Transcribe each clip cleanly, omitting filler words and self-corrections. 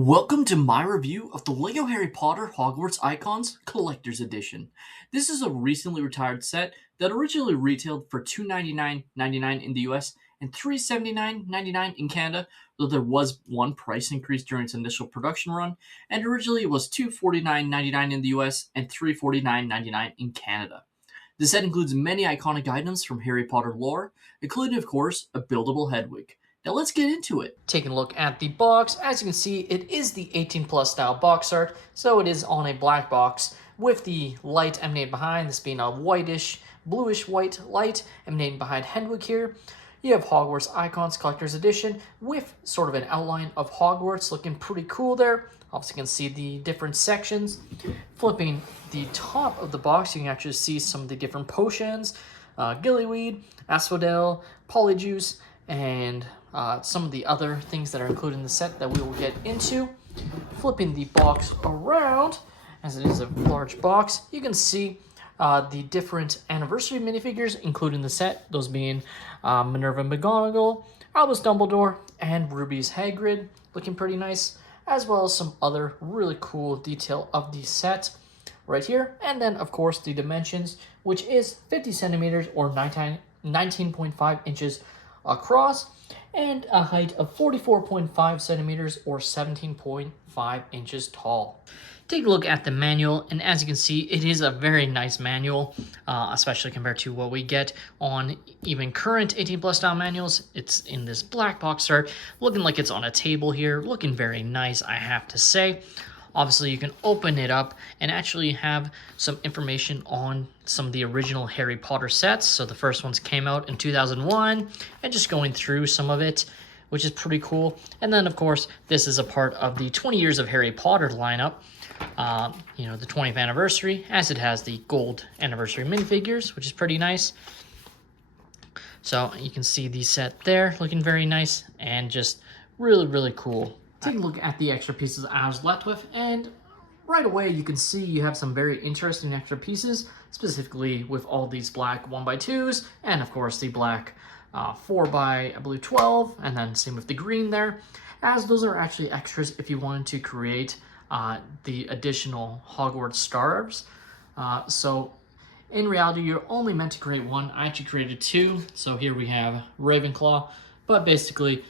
Welcome to my review of the LEGO Harry Potter Hogwarts Icons Collector's Edition. This is a recently retired set that originally retailed for $299.99 in the US and $379.99 in Canada, though there was one price increase during its initial production run, and originally it was $249.99 in the US and $349.99 in Canada. The set includes many iconic items from Harry Potter lore, including, of course, a buildable Hedwig. Now let's get into it. Taking a look at the box, as you can see, it is the 18 plus style box art, so it is on a black box with the light emanating behind, this being a whitish, bluish white light emanating behind Hedwig here. You have Hogwarts Icons Collector's Edition with sort of an outline of Hogwarts, looking pretty cool there. Obviously you can see the different sections. Flipping the top of the box, you can actually see some of the different potions, gillyweed, asphodel, polyjuice, and some of the other things that are included in the set that we will get into. Flipping the box around, as it is a large box, you can see the different anniversary minifigures included in the set, those being Minerva McGonagall, Albus Dumbledore, and Ruby's Hagrid, looking pretty nice, as well as some other really cool detail of the set right here. And then, of course, the dimensions, which is 50 centimeters or 19.5 inches across, and a height of 44.5 centimeters or 17.5 inches tall. Take a look at the manual, and as you can see, it is a very nice manual, especially compared to what we get on even current 18 plus style manuals. It's in this black box art, looking like it's on a table here, looking very nice, I have to say. Obviously, you can open it up and actually have some information on some of the original Harry Potter sets. So the first ones came out in 2001, and just going through some of it, which is pretty cool. And then, of course, this is a part of the 20 years of Harry Potter lineup. The 20th anniversary, as it has the gold anniversary minifigures, which is pretty nice. So you can see the set there, looking very nice and just really, really cool. Take a look at the extra pieces I was left with, and right away you can see you have some very interesting extra pieces, specifically with all these black 1x2s, and of course the black 4x, I believe, 12, and then same with the green there, as those are actually extras if you wanted to create the additional Hogwarts stars. So in reality, you're only meant to create one. I actually created two, so here we have Ravenclaw, but basically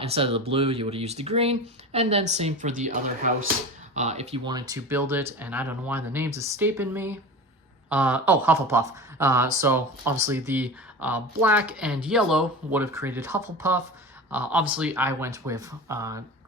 instead of the blue, you would have used the green, and then same for the other house if you wanted to build it, and I don't know why the name's escaping me. Hufflepuff. So obviously the black and yellow would have created Hufflepuff. Obviously I went with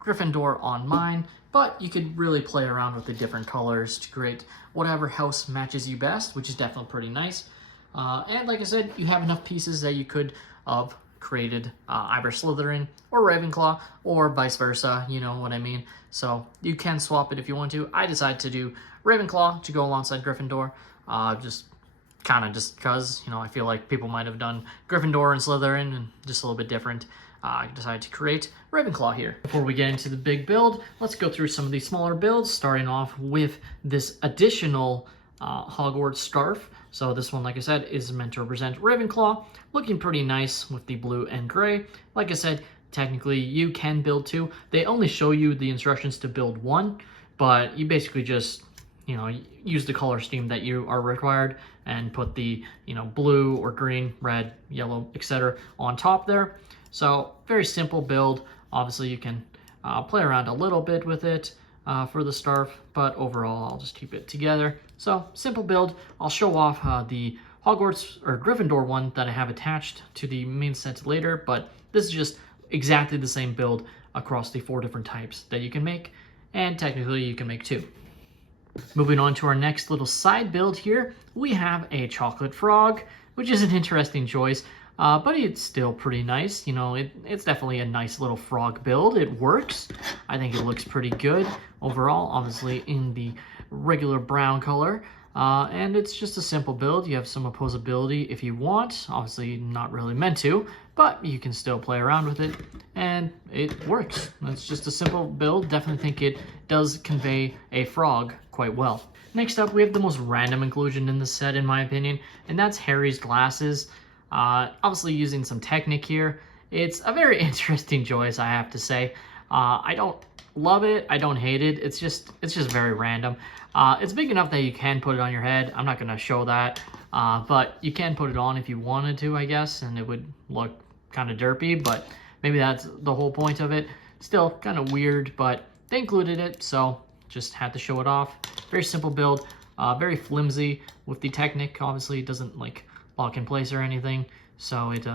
Gryffindor on mine, but you could really play around with the different colors to create whatever house matches you best, which is definitely pretty nice. And like I said, you have enough pieces that you could have created either Slytherin or Ravenclaw or vice versa, you know what I mean. So you can swap it if you want to. I decided to do Ravenclaw to go alongside Gryffindor, just because, I feel like people might have done Gryffindor and Slytherin and just a little bit different. I decided to create Ravenclaw here. Before we get into the big build, let's go through some of these smaller builds, starting off with this additional Hogwarts scarf. So this one, like I said, is meant to represent Ravenclaw, looking pretty nice with the blue and gray. Like I said, technically you can build two. They only show you the instructions to build one, but you basically just, use the color scheme that you are required and put the, blue or green, red, yellow, etc. on top there. So very simple build. Obviously you can play around a little bit with it for the scarf, but overall I'll just keep it together. So simple build. I'll show off the Hogwarts or Gryffindor one that I have attached to the main set later, but this is just exactly the same build across the 4 different types that you can make, and technically you can make 2. Moving on to our next little side build here, we have a chocolate frog, which is an interesting choice, but it's still pretty nice. It's definitely a nice little frog build. It works. I think it looks pretty good overall, obviously in the regular brown color. And it's just a simple build. You have some opposability if you want. Obviously not really meant to, but you can still play around with it, and it works. It's just a simple build. Definitely think it does convey a frog quite well. Next up, we have the most random inclusion in the set, in my opinion, and that's Harry's glasses. Obviously using some technique here. It's a very interesting choice, I have to say. I don't love it. I don't hate it. It's just very random. It's big enough that you can put it on your head. I'm not gonna show that, but you can put it on if you wanted to, I guess, and it would look kind of derpy. But maybe that's the whole point of it. Still kind of weird, but they included it, so just had to show it off. Very simple build, very flimsy with the Technic. Obviously, it doesn't like lock in place or anything, so it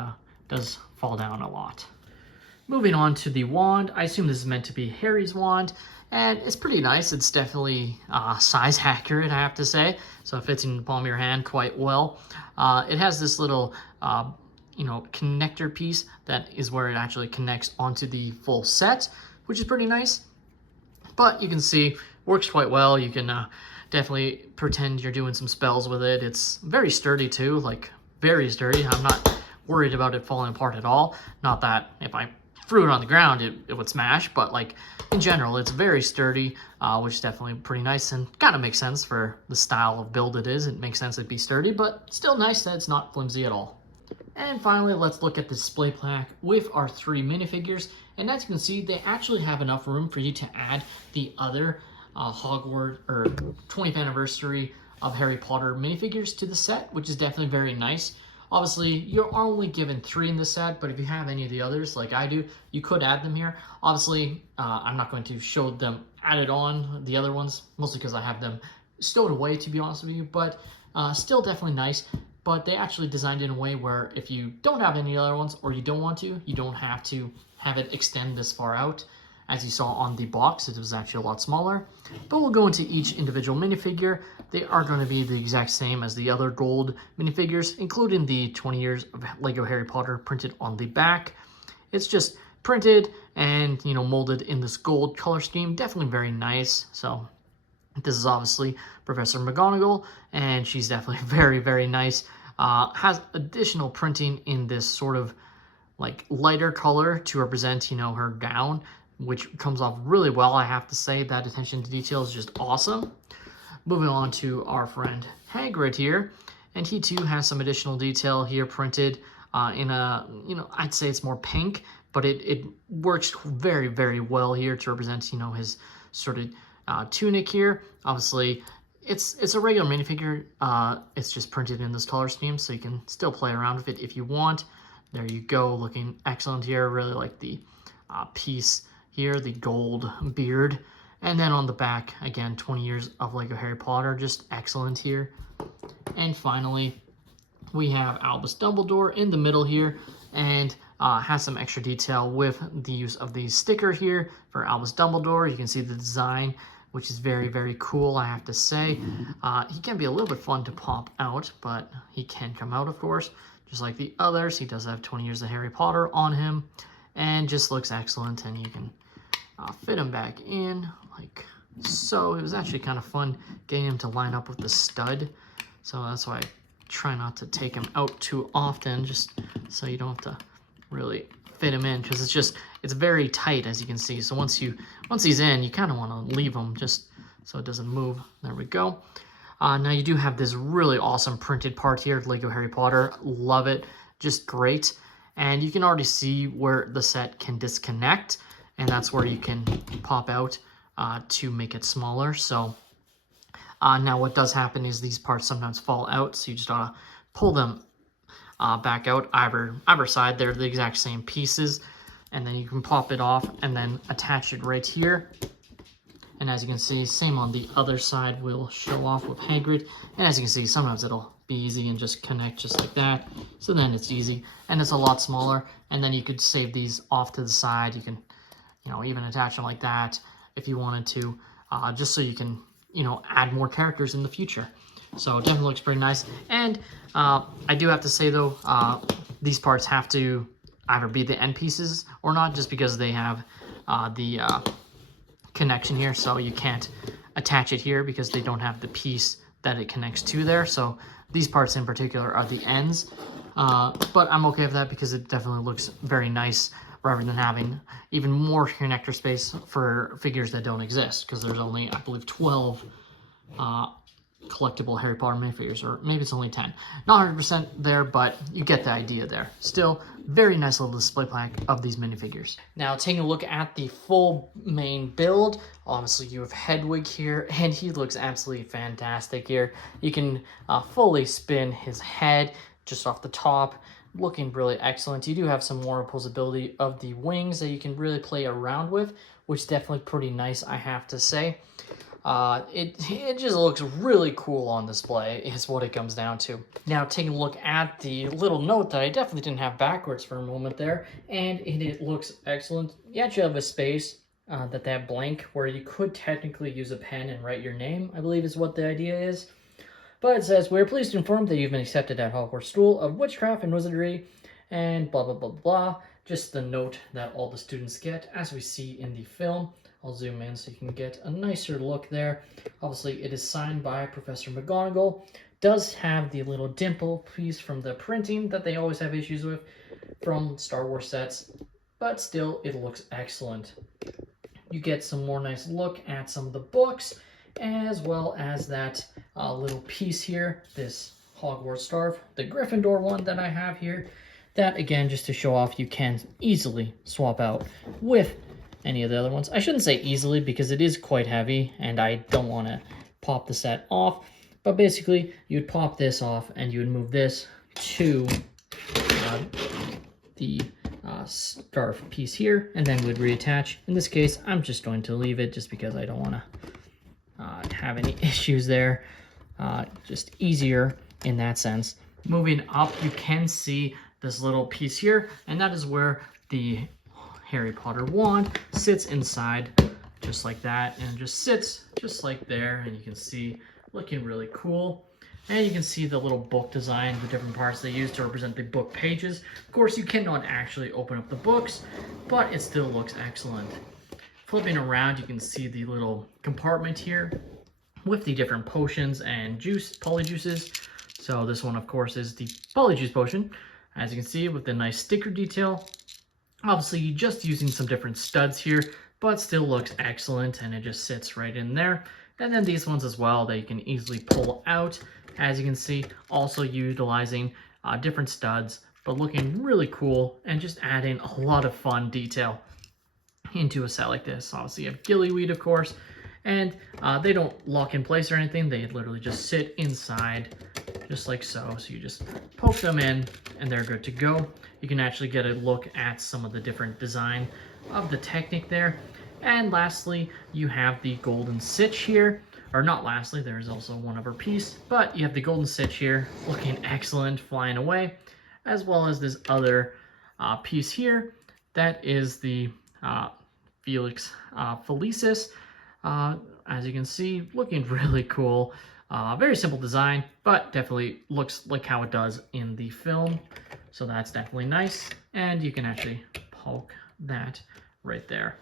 does fall down a lot. Moving on to the wand, I assume this is meant to be Harry's wand, and it's pretty nice. It's definitely size accurate, I have to say, so it fits in the palm of your hand quite well. It has this little, connector piece that is where it actually connects onto the full set, which is pretty nice. But you can see, works quite well. You can definitely pretend you're doing some spells with it. It's very sturdy too, like very sturdy. I'm not worried about it falling apart at all. Not that if I threw it on the ground, it would smash, but like in general, it's very sturdy, which is definitely pretty nice and kind of makes sense for the style of build it is. It makes sense it'd be sturdy, but still nice that it's not flimsy at all. And finally, let's look at the display pack with our 3 minifigures. And as you can see, they actually have enough room for you to add the other Hogwarts or 20th anniversary of Harry Potter minifigures to the set, which is definitely very nice. Obviously, you're only given 3 in the set, but if you have any of the others, like I do, you could add them here. Obviously, I'm not going to show them added on, the other ones, mostly because I have them stowed away, to be honest with you, but still definitely nice. But they actually designed it in a way where if you don't have any other ones, or you don't want to, you don't have to have it extend this far out. As you saw on the box, it was actually a lot smaller. But we'll go into each individual minifigure. They are going to be the exact same as the other gold minifigures, including the 20 years of Lego Harry Potter printed on the back. It's just printed and, molded in this gold color scheme. Definitely very nice. So this is obviously Professor McGonagall, and she's definitely very, very nice. Has additional printing in this sort of like lighter color to represent, her gown, which comes off really well. I have to say that attention to detail is just awesome. Moving on to our friend Hagrid here, and he too has some additional detail here printed in a, I'd say it's more pink, but it works very, very well here to represent, his sort of tunic here. Obviously, it's a regular minifigure. It's just printed in this color scheme, so you can still play around with it if you want. There you go, looking excellent here. Really like the piece here, the gold beard. And then on the back, again, 20 years of Lego Harry Potter, just excellent here. And finally, we have Albus Dumbledore in the middle here, and has some extra detail with the use of the sticker here for Albus Dumbledore. You can see the design, which is very, very cool, I have to say. He can be a little bit fun to pop out, but he can come out, of course, just like the others. He does have 20 years of Harry Potter on him, and just looks excellent, and you can fit him back in like so. It was actually kind of fun getting him to line up with the stud, so that's why I try not to take him out too often, just so you don't have to really fit him in, because it's very tight, as you can see. So once he's in, you kind of want to leave him just so it doesn't move. There we go. Now you do have this really awesome printed part here, Lego Harry Potter. Love it, just great. And you can already see where the set can disconnect, and that's where you can pop out to make it smaller. So now what does happen is these parts sometimes fall out, so you just gotta pull them back out either side. They're the exact same pieces, and then you can pop it off and then attach it right here. And as you can see, same on the other side, will show off with Hagrid. And as you can see, sometimes it'll be easy and just connect just like that. So then it's easy, and it's a lot smaller. And then you could save these off to the side. You can, even attach them like that if you wanted to, just so you can, add more characters in the future. So it definitely looks pretty nice. And I do have to say though, these parts have to either be the end pieces or not, just because they have the connection here, so you can't attach it here because they don't have the piece that it connects to there. So these parts in particular are the ends, but I'm okay with that because it definitely looks very nice, rather than having even more connector space for figures that don't exist, because there's only, I believe, 12 collectible Harry Potter minifigures, or maybe it's only 10. Not 100% there, but you get the idea there. Still, very nice little display pack of these minifigures. Now, taking a look at the full main build, obviously you have Hedwig here, and he looks absolutely fantastic here. You can fully spin his head just off the top, looking really excellent. You do have some more opposability of the wings that you can really play around with, which is definitely pretty nice, I have to say. It just looks really cool on display is what it comes down to. Now, taking a look at the little note that I definitely didn't have backwards for a moment there, and it looks excellent. You actually have a space that blank where you could technically use a pen and write your name, I believe is what the idea is. But it says, "We're pleased to inform that you've been accepted at Hogwarts School of Witchcraft and Wizardry," and blah, blah, blah, blah. Just the note that all the students get, as we see in the film. I'll zoom in so you can get a nicer look there. Obviously, it is signed by Professor McGonagall. Does have the little dimple piece from the printing that they always have issues with from Star Wars sets, but still, it looks excellent. You get some more nice look at some of the books, as well as that little piece here, this Hogwarts scarf, the Gryffindor one that I have here. That, again, just to show off, you can easily swap out with any of the other ones. I shouldn't say easily because it is quite heavy and I don't want to pop the set off, but basically you'd pop this off and you would move this to the scarf piece here, and then we'd reattach. In this case, I'm just going to leave it just because I don't want to have any issues there. Just easier in that sense. Moving up, you can see this little piece here, and that is where the Harry Potter wand sits inside, just like that, and just sits just like there, and you can see looking really cool. And you can see the little book design, the different parts they use to represent the book pages. Of course, you cannot actually open up the books, but it still looks excellent. Flipping around, you can see the little compartment here with the different potions and polyjuices. So this one, of course, is the polyjuice potion, as you can see, with the nice sticker detail. Obviously, you're just using some different studs here, but still looks excellent, and it just sits right in there. And then these ones as well that you can easily pull out, as you can see, also utilizing different studs, but looking really cool and just adding a lot of fun detail into a set like this. Obviously, you have Gillyweed, of course, and they don't lock in place or anything. They literally just sit inside, just like so. So you just poke them in, and they're good to go. You can actually get a look at some of the different design of the Technic there. And lastly, you have the golden sitch here. Or not lastly, there's also one other piece, but you have the golden sitch here, looking excellent, flying away, as well as this other piece here. That is the Felix Felicis. As you can see, looking really cool. Very simple design, but definitely looks like how it does in the film. So that's definitely nice. And you can actually poke that right there.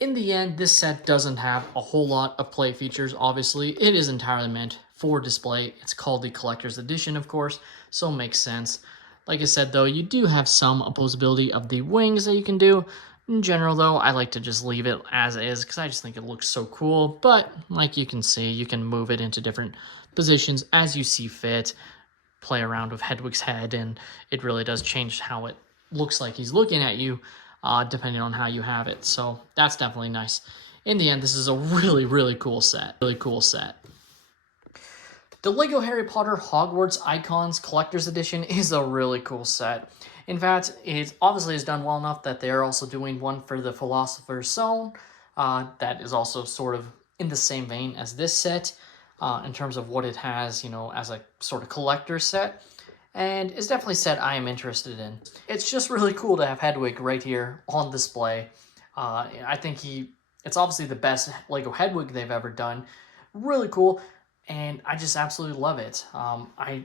In the end, this set doesn't have a whole lot of play features, obviously. It is entirely meant for display. It's called the Collector's Edition, of course, so it makes sense. Like I said, though, you do have some opposability of the wings that you can do. In general, though, I like to just leave it as is because I just think it looks so cool. But like you can see, you can move it into different positions as you see fit, play around with Hedwig's head, and it really does change how it looks like he's looking at you, depending on how you have it. So that's definitely nice. In the end, this is a really, really cool set. Really cool set. The LEGO Harry Potter Hogwarts Icons Collector's Edition is a really cool set. In fact, it obviously has done well enough that they're also doing one for the Philosopher's Stone that is also sort of in the same vein as this set in terms of what it has, you know, as a sort of collector set. And it's definitely a set I am interested in. It's just really cool to have Hedwig right here on display. I think it's obviously the best LEGO Hedwig they've ever done. Really cool, and I just absolutely love it. I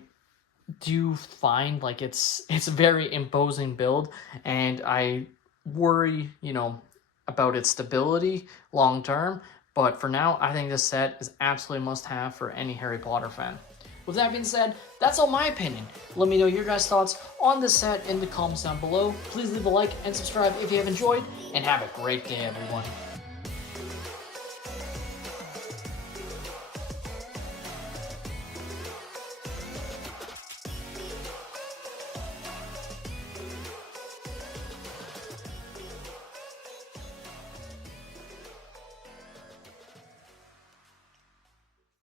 do find like it's a very imposing build, and I worry, you know, about its stability long term. But for now, I think this set is absolutely must have for any Harry Potter fan. With that being said, that's all my opinion. Let me know your guys' thoughts on this set in the comments down below. Please leave a like and subscribe if you have enjoyed, and have a great day, everyone.